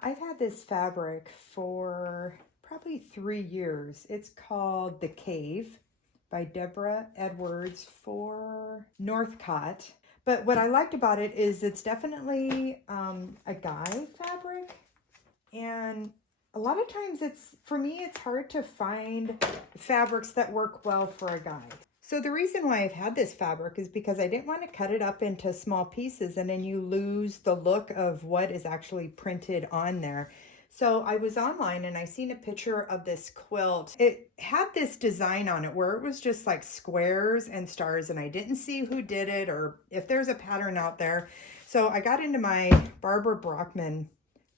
I've had this fabric for probably 3 years. It's called The Cave by Deborah Edwards for Northcott. But what I liked about it is it's definitely a guy fabric. And a lot of times for me, it's hard to find fabrics that work well for a guy. So the reason why I've had this fabric is because I didn't want to cut it up into small pieces and then you lose the look of what is actually printed on there. So I was online and I seen a picture of this quilt. It had this design on it where it was just like squares and stars, and I didn't see who did it or if there's a pattern out there. So I got into my Barbara Brockman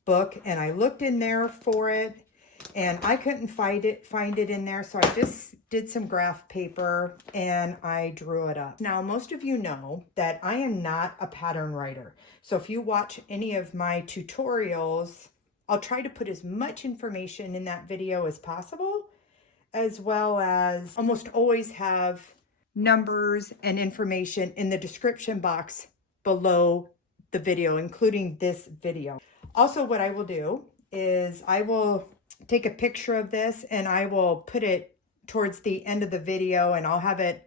book and I looked in there for it and I couldn't find it in there. So I just did some graph paper and I drew it up. Now, most of you know that I am not a pattern writer. So if you watch any of my tutorials, I'll try to put as much information in that video as possible, as well as almost always have numbers and information in the description box below the video, including this video. Also, what I will do is I will take a picture of this and I will put it towards the end of the video and I'll have it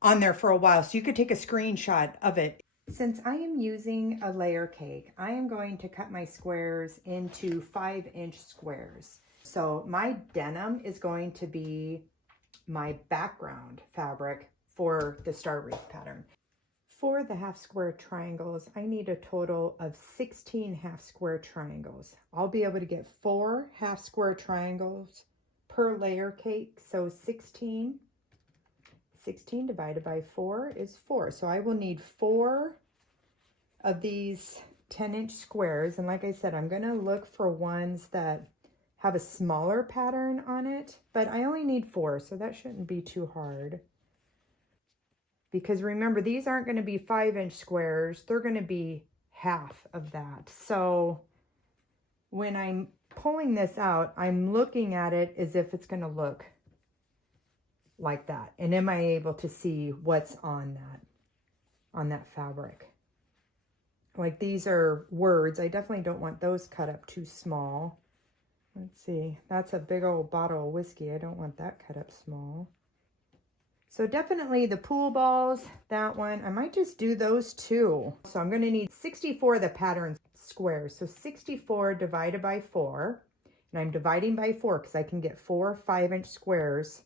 on there for a while so you could take a screenshot of it. Since I am using a layer cake, I am going to cut my squares into 5-inch squares. So my denim is going to be my background fabric for the star wreath pattern. For the half square triangles, I need a total of 16 half square triangles. I'll be able to get 4 half square triangles per layer cake. So 16 divided by 4 is 4. So I will need 4 of these 10-inch squares. And like I said, I'm going to look for ones that have a smaller pattern on it, but I only need 4, so that shouldn't be too hard. Because remember, these aren't going to be 5-inch squares. They're going to be half of that. So when I'm pulling this out, I'm looking at it as if it's going to look like that. And am I able to see what's on that fabric? Like these are words. I definitely don't want those cut up too small. Let's see. That's a big old bottle of whiskey. I don't want that cut up small. So definitely the pool balls, that one. I might just do those two. So I'm going to need 64 of the pattern squares. So 64 divided by 4. And I'm dividing by 4 because I can get 4 5-inch squares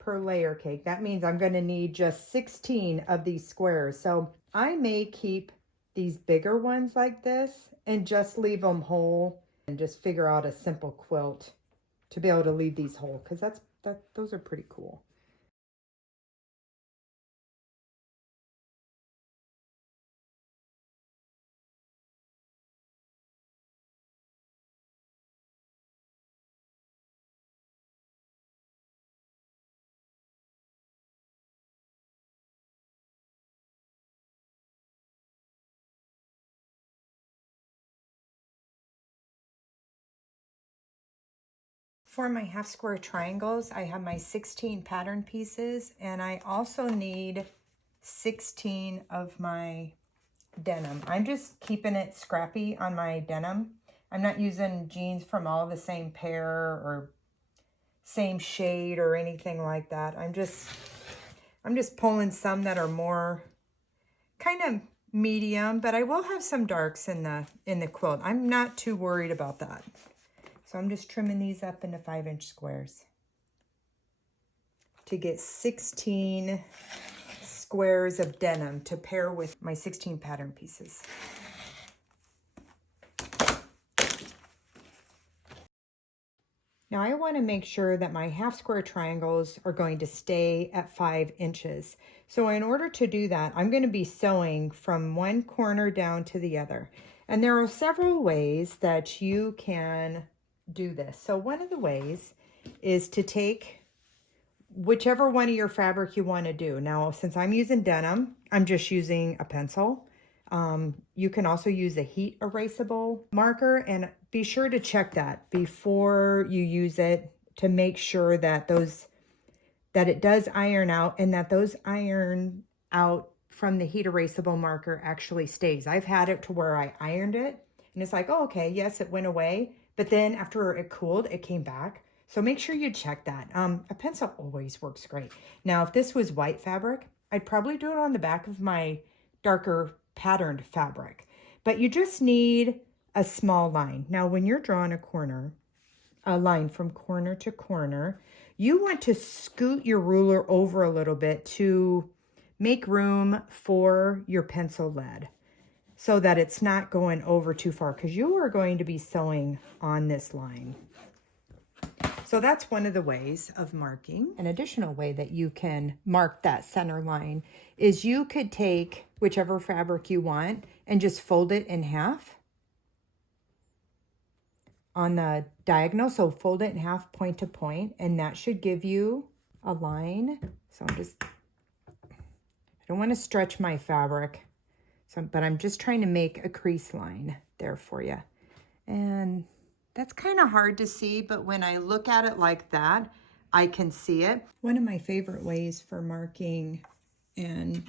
per layer cake. That means I'm going to need just 16 of these squares. So I may keep these bigger ones like this and just leave them whole and just figure out a simple quilt to be able to leave these whole, because those are pretty cool. For my half square triangles, I have my 16 pattern pieces, and I also need 16 of my denim. I'm just keeping it scrappy on my denim. I'm not using jeans from all the same pair or same shade or anything like that. I'm just pulling some that are more kind of medium, but I will have some darks in the quilt. I'm not too worried about that. So I'm just trimming these up into 5-inch squares to get 16 squares of denim to pair with my 16 pattern pieces. Now I want to make sure that my half square triangles are going to stay at 5 inches. So in order to do that, I'm going to be sewing from one corner down to the other. And there are several ways that you can do this. So one of the ways is to take whichever one of your fabric you want to do. Now, since I'm using denim, I'm just using a pencil. You can also use a heat erasable marker, and be sure to check that before you use it to make sure that it does iron out, and that those iron out from the heat erasable marker actually stays. I've had it to where I ironed it And it's like, oh, okay, yes, it went away. But then after it cooled, it came back. So make sure you check that. A pencil always works great. Now, if this was white fabric, I'd probably do it on the back of my darker patterned fabric. But you just need a small line. Now, when you're drawing a line from corner to corner, you want to scoot your ruler over a little bit to make room for your pencil lead so that it's not going over too far, because you are going to be sewing on this line. So that's one of the ways of marking. An additional way that you can mark that center line is you could take whichever fabric you want and just fold it in half on the diagonal. So fold it in half point to point, and that should give you a line. So I don't want to stretch my fabric, but I'm just trying to make a crease line there for you. And that's kind of hard to see, but when I look at it like that, I can see it. One of my favorite ways for marking and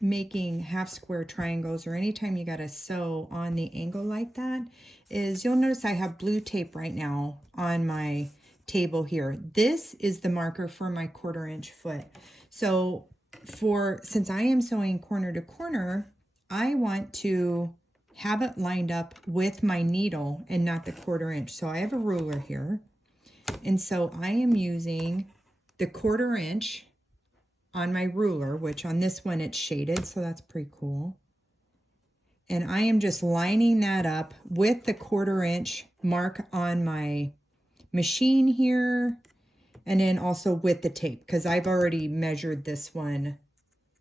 making half square triangles, or anytime you got to sew on the angle like that, is you'll notice I have blue tape right now on my table here. This is the marker for my 1/4 inch foot. So since I am sewing corner to corner, I want to have it lined up with my needle and not the 1/4 inch. So I have a ruler here. And so I am using the 1/4 inch on my ruler, which on this one it's shaded, so that's pretty cool. And I am just lining that up with the 1/4 inch mark on my machine here, and then also with the tape, because I've already measured this one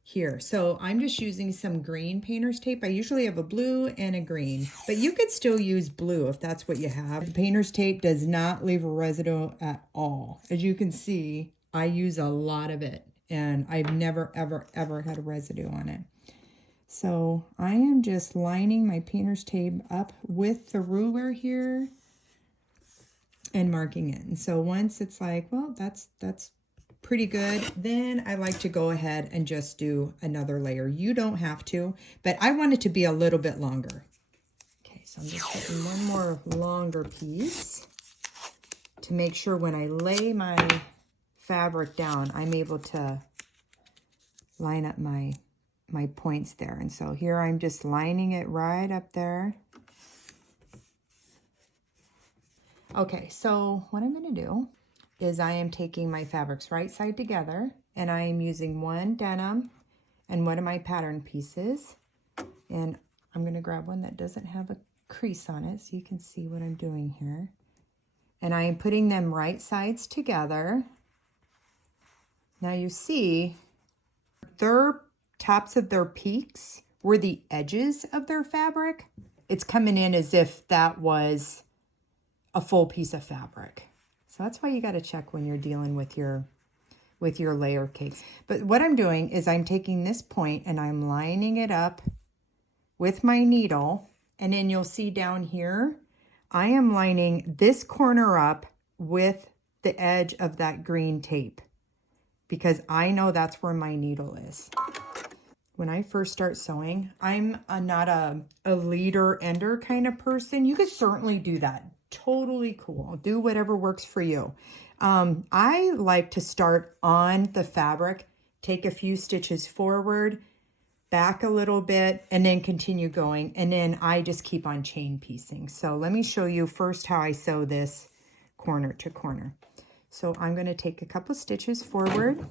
here. So I'm just using some green painter's tape. I usually have a blue and a green, but you could still use blue if that's what you have. The painter's tape does not leave a residue at all. As you can see, I use a lot of it, and I've never, ever, ever had a residue on it. So I am just lining my painter's tape up with the ruler here and marking it. And so once it's like, well, that's pretty good, then I like to go ahead and just do another layer. You don't have to, but I want it to be a little bit longer. Okay, so I'm just putting one more longer piece to make sure when I lay my fabric down, I'm able to line up my points there. And so here I'm just lining it right up there. Okay, so what I'm going to do is I am taking my fabrics right side together, and I am using one denim and one of my pattern pieces. And I'm going to grab one that doesn't have a crease on it so you can see what I'm doing here. And I am putting them right sides together. Now you see their tops of their peaks were the edges of their fabric. It's coming in as if that was a full piece of fabric. So that's why you got to check when you're dealing with your layer cakes. But what I'm doing is I'm taking this point and I'm lining it up with my needle. And then you'll see down here, I am lining this corner up with the edge of that green tape, because I know that's where my needle is. When I first start sewing, I'm not a leader ender kind of person. You could certainly do that. Totally cool. Do whatever works for you. I like to start on the fabric, take a few stitches forward, back a little bit, and then continue going. And then I just keep on chain piecing. So let me show you first how I sew this corner to corner. So I'm going to take a couple stitches forward,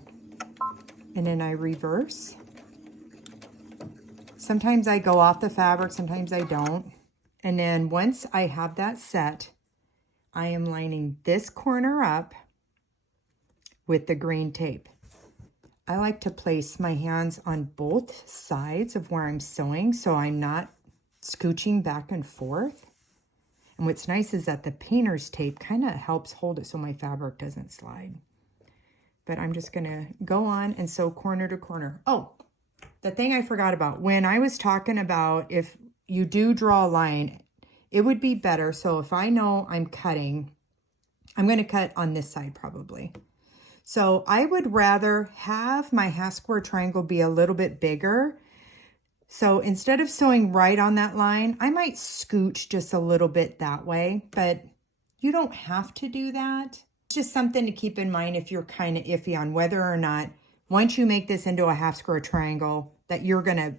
and then I reverse. Sometimes I go off the fabric, sometimes I don't. And then once I have that set, I am lining this corner up with the green tape. I like to place my hands on both sides of where I'm sewing so I'm not scooching back and forth. And what's nice is that the painter's tape kind of helps hold it so my fabric doesn't slide. But I'm just going to go on and sew corner to corner. Oh, the thing I forgot about, when I was talking about if you do draw a line, it would be better. So if I know I'm cutting, I'm going to cut on this side probably. So I would rather have my half square triangle be a little bit bigger So instead of sewing right on that line, I might scooch just a little bit that way, but you don't have to do that. It's just something to keep in mind if you're kind of iffy on whether or not, once you make this into a half square triangle, that you're gonna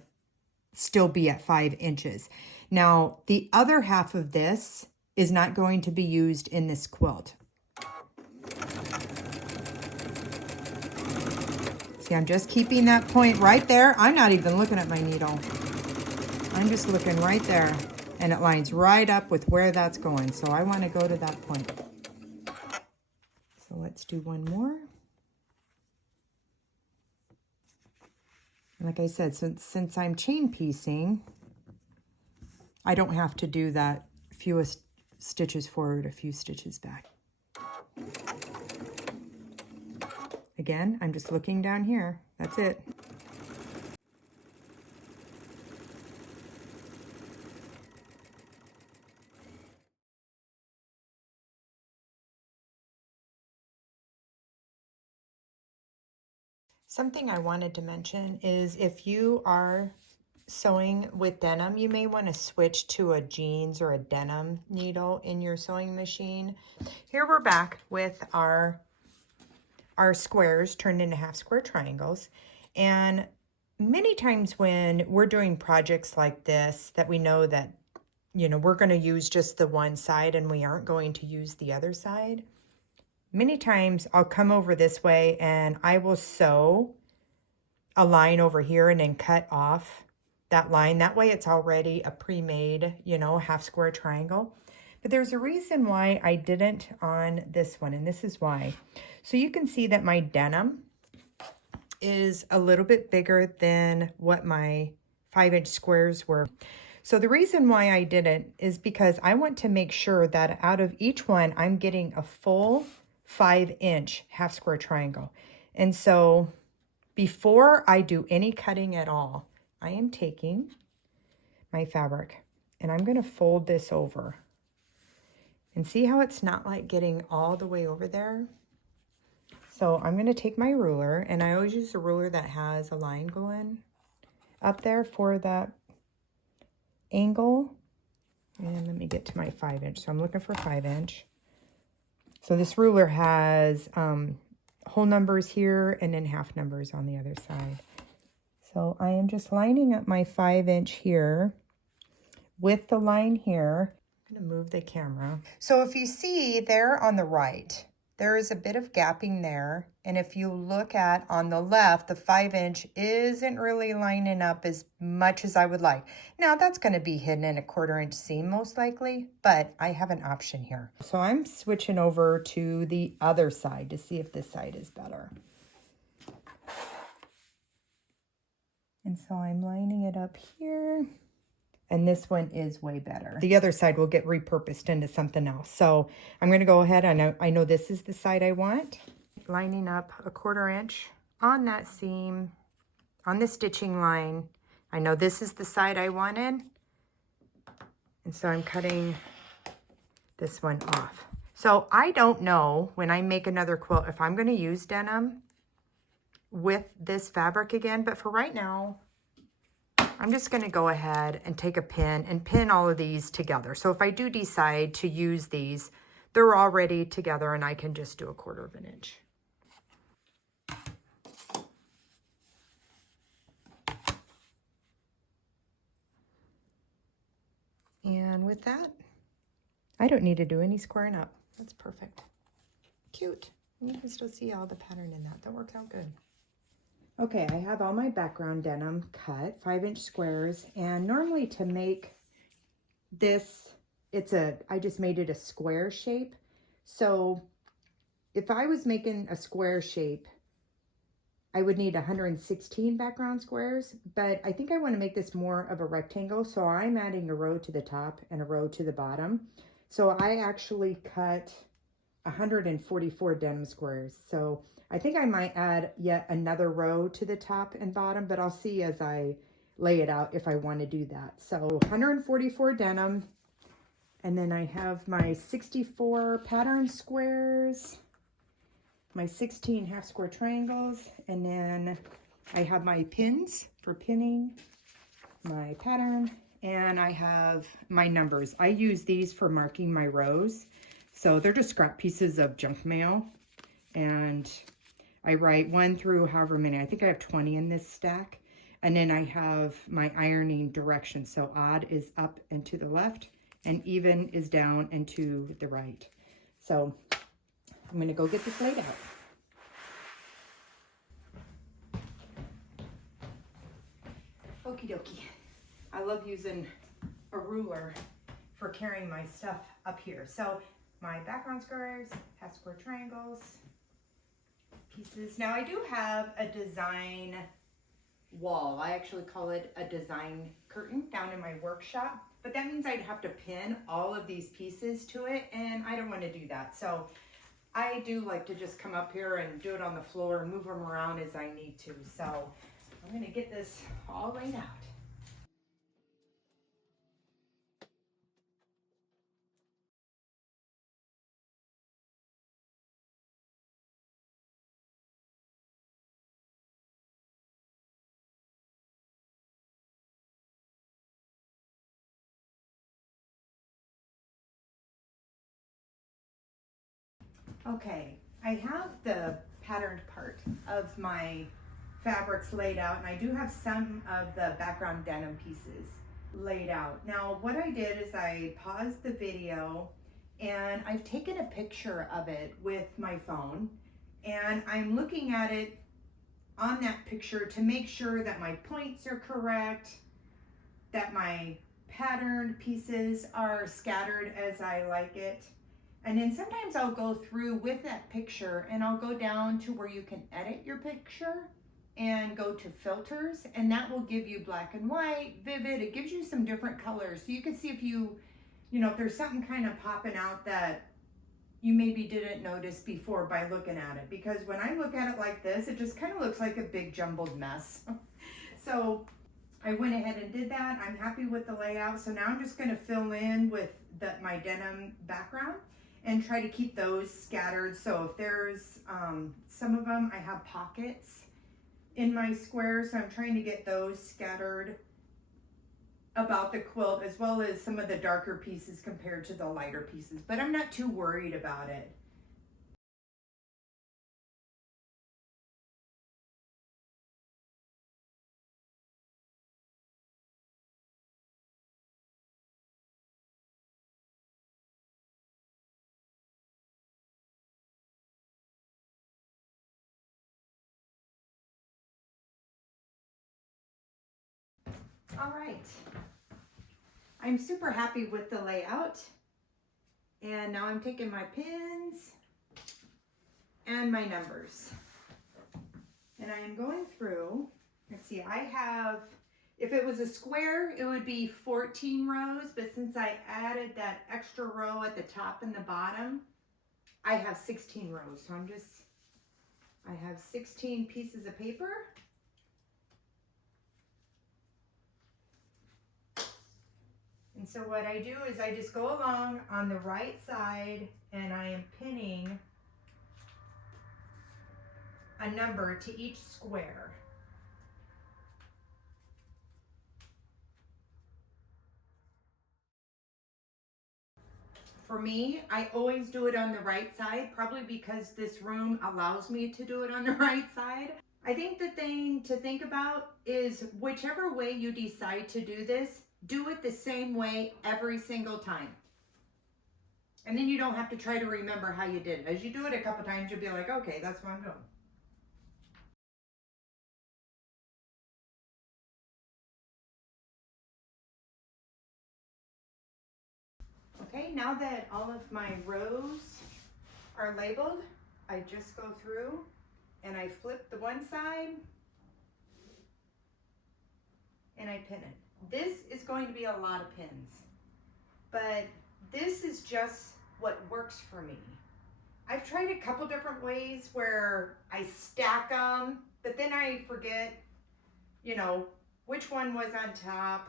still be at 5 inches. Now, the other half of this is not going to be used in this quilt. See, I'm just keeping that point right there. I'm not even looking at my needle. I'm just looking right there, and it lines right up with where that's going. So I want to go to that point. So let's do one more. Like I said, since I'm chain piecing, I don't have to do that fewest stitches forward, a few stitches back. Again, I'm just looking down here. That's it. Something I wanted to mention is if you are sewing with denim, you may want to switch to a jeans or a denim needle in your sewing machine. Here we're back with our squares turned into half square triangles. And many times when we're doing projects like this, that we know that, you know, we're going to use just the one side and we aren't going to use the other side. Many times I'll come over this way and I will sew a line over here and then cut off that line. That way it's already a pre-made, you know, half square triangle. But there's a reason why I didn't on this one, and this is why. So you can see that my denim is a little bit bigger than what my 5-inch squares were. So the reason why I didn't is because I want to make sure that out of each one, I'm getting a full 5-inch half square triangle. And so before I do any cutting at all, I am taking my fabric and I'm going to fold this over. And see how it's not like getting all the way over there? So I'm going to take my ruler, and I always use a ruler that has a line going up there for that angle. And let me get to my 5-inch. So I'm looking for 5-inch. So this ruler has whole numbers here and then half numbers on the other side. So I am just lining up my 5-inch here with the line here. I'm going to move the camera. So if you see there on the right, there is a bit of gapping there. And if you look at on the left, the 5-inch isn't really lining up as much as I would like. Now that's going to be hidden in a 1/4-inch seam most likely, but I have an option here. So I'm switching over to the other side to see if this side is better. And so I'm lining it up here. And this one is way better. The other side will get repurposed into something else. So I'm going to go ahead. I know this is the side I want. Lining up a 1/4-inch on that seam, on the stitching line. I know this is the side I wanted. And so I'm cutting this one off. So I don't know when I make another quilt if I'm going to use denim with this fabric again. But for right now, I'm just going to go ahead and take a pin and pin all of these together. So if I do decide to use these, they're already together and I can just do a 1/4 inch. And with that, I don't need to do any squaring up. That's perfect. Cute. And you can still see all the pattern in that. That worked out good. Okay, I have all my background denim cut, 5-inch squares, and normally to make this, I just made it a square shape. So if I was making a square shape, I would need 116 background squares, but I think I want to make this more of a rectangle, so I'm adding a row to the top and a row to the bottom. So I actually cut 144 denim squares. So I think I might add yet another row to the top and bottom, but I'll see as I lay it out if I want to do that. So 144 denim, and then I have my 64 pattern squares, my 16 half square triangles, and then I have my pins for pinning. my pattern, and I have my numbers. I use these for marking my rows. So they're just scrap pieces of junk mail. And I write 1 through however many. I think I have 20 in this stack. And then I have my ironing direction. So odd is up and to the left, and even is down and to the right. So I'm gonna go get this laid out. Okie dokie. I love using a ruler for carrying my stuff up here. So my background squares have square triangles, pieces. Now I do have a design wall. I actually call it a design curtain down in my workshop, but that means I'd have to pin all of these pieces to it, and I don't want to do that. So I do like to just come up here and do it on the floor and move them around as I need to. So I'm going to get this all laid out. Okay, I have the patterned part of my fabrics laid out, and I do have some of the background denim pieces laid out. Now, what I did is I paused the video and I've taken a picture of it with my phone, and I'm looking at it on that picture to make sure that my points are correct, that my patterned pieces are scattered as I like it. And then sometimes I'll go through with that picture and I'll go down to where you can edit your picture and go to filters, and that will give you black and white, vivid. It gives you some different colors. So you can see if if there's something kind of popping out that you maybe didn't notice before by looking at it. Because when I look at it like this, it just kind of looks like a big jumbled mess. So I went ahead and did that. I'm happy with the layout. So now I'm just gonna fill in with my denim background and try to keep those scattered. So if there's some of them, I have pockets in my square, so I'm trying to get those scattered about the quilt, as well as some of the darker pieces compared to the lighter pieces, but I'm not too worried about it. All right, I'm super happy with the layout. And now I'm taking my pins and my numbers. And I am going through, let's see, I have, if it was a square, it would be 14 rows, but since I added that extra row at the top and the bottom, I have 16 rows. So I have 16 pieces of paper. And so what I do is I just go along on the right side and I am pinning a number to each square. For me, I always do it on the right side, probably because this room allows me to do it on the right side. I think the thing to think about is whichever way you decide to do this, do it the same way every single time. And then you don't have to try to remember how you did it. As you do it a couple times, you'll be like, okay, that's what I'm doing. Okay, now that all of my rows are labeled, I just go through and I flip the one side and I pin it. This is going to be a lot of pins, but this is just what works for me. I've tried a couple different ways where I stack them, but then I forget, which one was on top.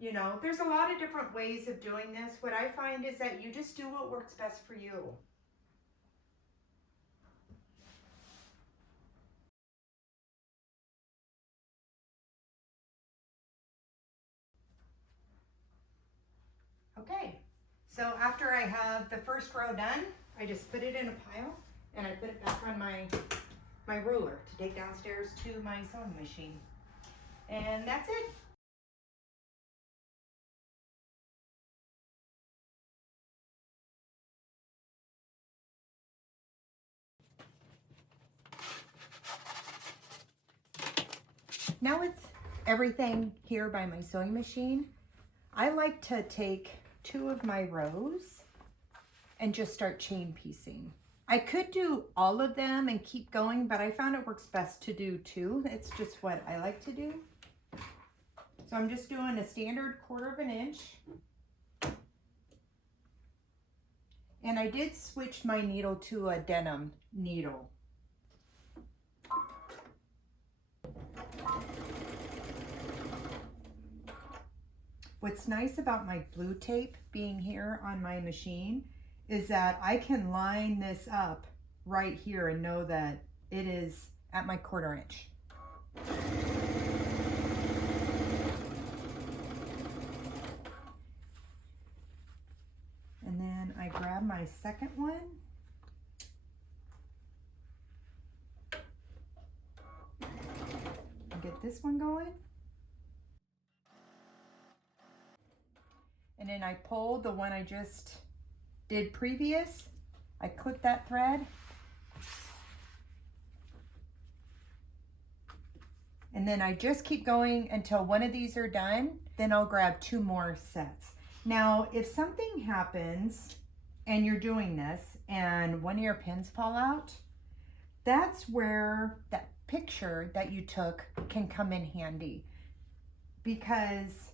There's a lot of different ways of doing this. What I find is that you just do what works best for you. So after I have the first row done, I just put it in a pile and I put it back on my ruler to take downstairs to my sewing machine. And that's it. Now with everything here by my sewing machine, I like to take 2 of my rows and just start chain piecing. I could do all of them and keep going, but I found it works best to do 2. It's just what I like to do. So I'm just doing a standard 1/4 inch. And I did switch my needle to a denim needle. What's nice about my blue tape being here on my machine is that I can line this up right here and know that it is at my 1/4 inch. And then I grab my second one. And get this one going. And then I pull the one I just did previous. I clip that thread. And then I just keep going until one of these are done. Then I'll grab 2 more sets. Now, if something happens and you're doing this and one of your pins fall out, that's where that picture that you took can come in handy, because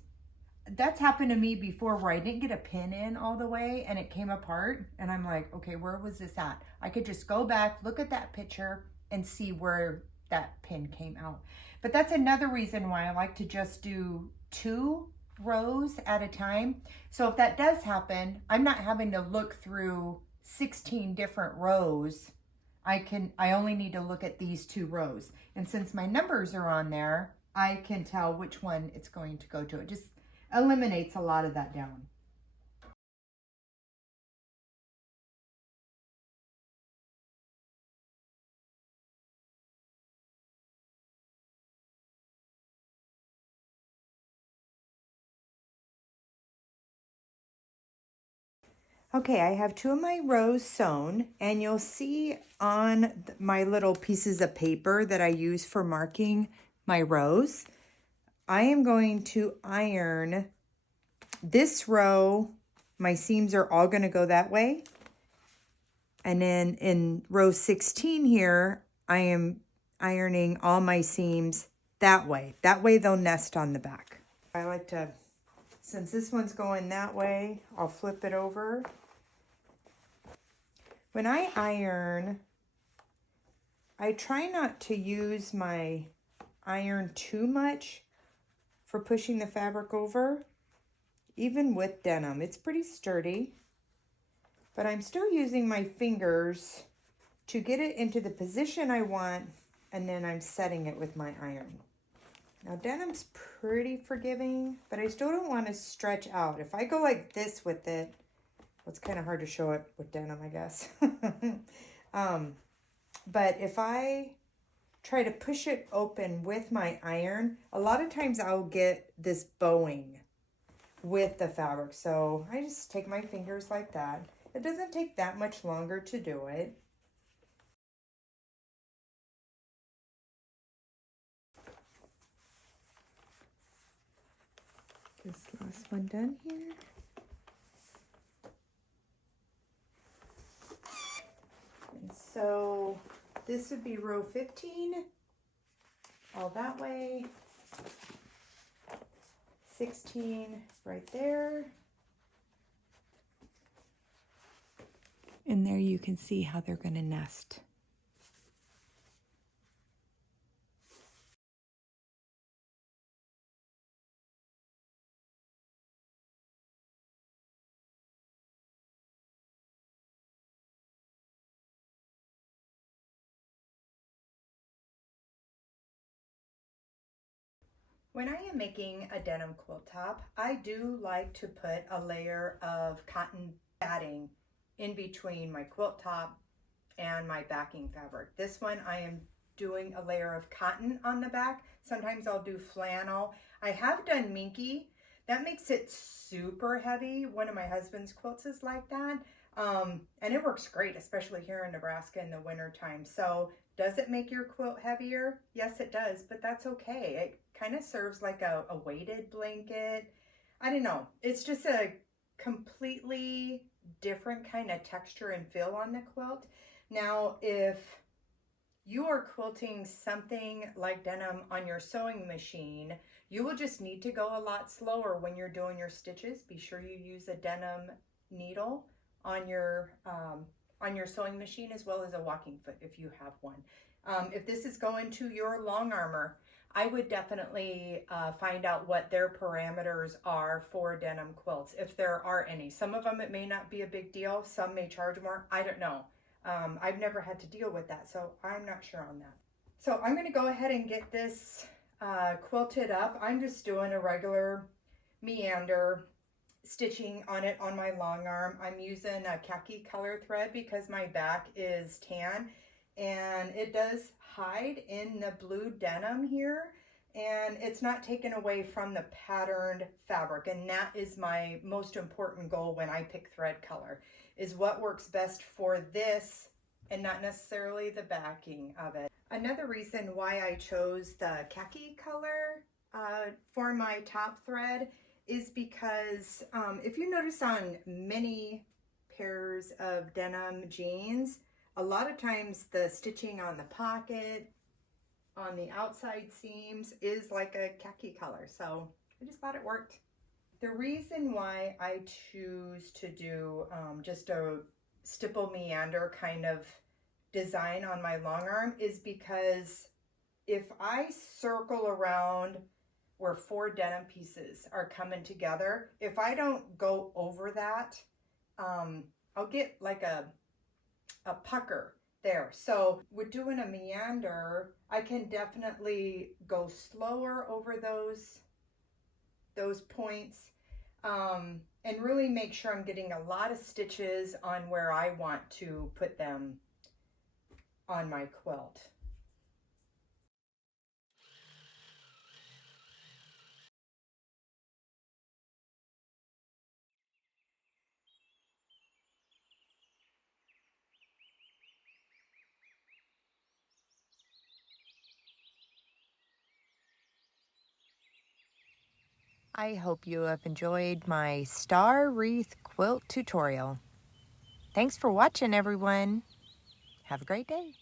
that's happened to me before where I didn't get a pin in all the way and it came apart and I'm like, okay, where was this at? I could just go back, look at that picture and see where that pin came out. But that's another reason why I like to just do 2 rows at a time. So if that does happen, I'm not having to look through 16 different rows. I only need to look at these 2 rows. And since my numbers are on there, I can tell which one it's going to go to. It just eliminates a lot of that down. Okay, I have 2 of my rows sewn, and you'll see on my little pieces of paper that I use for marking my rows, I am going to iron this row. My seams are all going to go that way. And then in row 16 here, I am ironing all my seams that way. That way they'll nest on the back. I like to, since this one's going that way, I'll flip it over. When I iron, I try not to use my iron too much for pushing the fabric over. Even with denim, it's pretty sturdy, but I'm still using my fingers to get it into the position I want, and then I'm setting it with my iron. Now denim's pretty forgiving, but I still don't want to stretch out. If I go like this with it, well, it's kind of hard to show it with denim, I guess. But if I try to push it open with my iron, a lot of times I'll get this bowing with the fabric. So I just take my fingers like that. It doesn't take that much longer to do it. This last one done here. And so this would be row 15, all that way. 16 right there. And there you can see how they're going to nest. When I am making a denim quilt top, I do like to put a layer of cotton batting in between my quilt top and my backing fabric. This one I am doing a layer of cotton on the back. Sometimes I'll do flannel. I have done minky. That makes it super heavy. One of my husband's quilts is like that. And it works great, especially here in Nebraska in the winter time. So does it make your quilt heavier? Yes, it does, but that's okay. It kind of serves like a weighted blanket. I don't know. It's just a completely different kind of texture and feel on the quilt. Now, if you are quilting something like denim on your sewing machine, you will just need to go a lot slower when you're doing your stitches. Be sure you use a denim needle on your sewing machine, as well as a walking foot if you have one. If this is going to your long armor, I would definitely find out what their parameters are for denim quilts, if there are any. Some of them it may not be a big deal. Some may charge more. I don't know. I've never had to deal with that, so I'm not sure on that. So I'm going to go ahead and get this quilted up. I'm just doing a regular meander stitching on it on my long arm. I'm using a khaki color thread because my back is tan and it does hide in the blue denim here, and it's not taken away from the patterned fabric, and that is my most important goal when I pick thread color, is what works best for this and not necessarily the backing of it. Another reason why I chose the khaki color for my top thread is because if you notice on many pairs of denim jeans, a lot of times the stitching on the pocket, on the outside seams is like a khaki color. So I just thought it worked. The reason why I choose to do just a stipple meander kind of design on my long arm is because if I circle around where 4 denim pieces are coming together, if I don't go over that, I'll get like a pucker there. So with doing a meander, I can definitely go slower over those points and really make sure I'm getting a lot of stitches on where I want to put them on my quilt. I hope you have enjoyed my star wreath quilt tutorial. Thanks for watching, everyone. Have a great day.